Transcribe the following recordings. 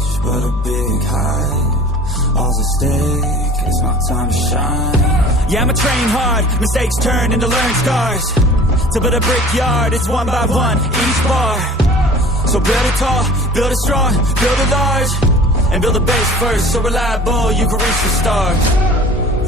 stage, but a big hype. All's at stake, it's my time to shine. Yeah, I'ma train hard, mistakes turn into learned scars. To build a brickyard, it's one by one, each bar. So build it tall, build it strong, build it large. And build a base first, so reliable you can reach the stars.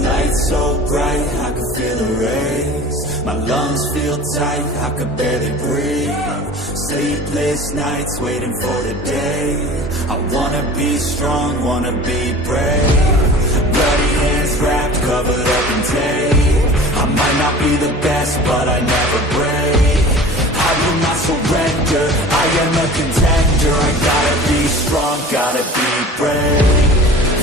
Lights so bright, I can feel the rays. My lungs feel tight, I could barely breathe. Sleepless nights waiting for the day. I wanna be strong, wanna be brave. Bloody hands wrapped, covered up in tape. I might not be the best, but I never break. I will not surrender, I am a contender. I gotta be strong, gotta be brave.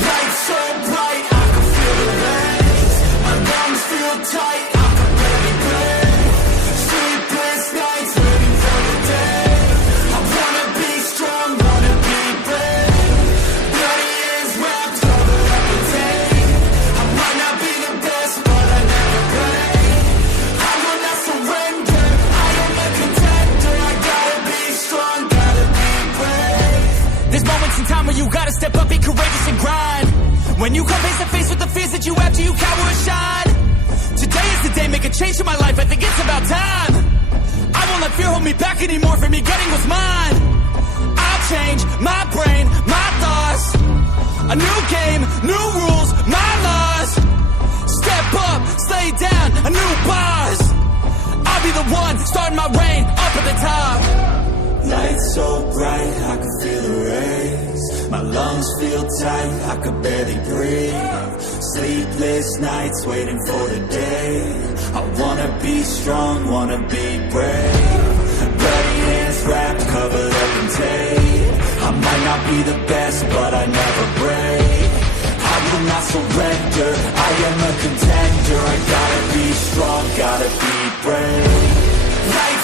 Lights so bright, I can feel the rays. My lungs feel tight, I can barely breathe. Sleepless nights waiting for the day. I wanna be strong, wanna be brave. Bloody hands wrapped, covered up in tape. I might not be the best, but I never break. I will not surrender, I am a contender. I gotta be strong, gotta be brave. There's moments in time where you gotta step up, be courageous and grind. When you come face to face with the fears that you have, do you cower or shine? Today is the day, make a change in my life, I think it's about time. I won't let fear hold me back anymore from me getting what's mine. I'll change my brain, my thoughts. A new game, new rules, my laws. Step up, slay down, a new boss. I'll be the one, starting my reign, up at the top. Lights so bright, I can feel the rays. My lungs feel tight, I could barely breathe. Sleepless nights waiting for the day. I wanna be strong, wanna be brave. Bloody hands wrapped, covered up in tape. I might not be the best, but I never break. I will not surrender, I am a contender. I gotta be strong, gotta be brave. Lights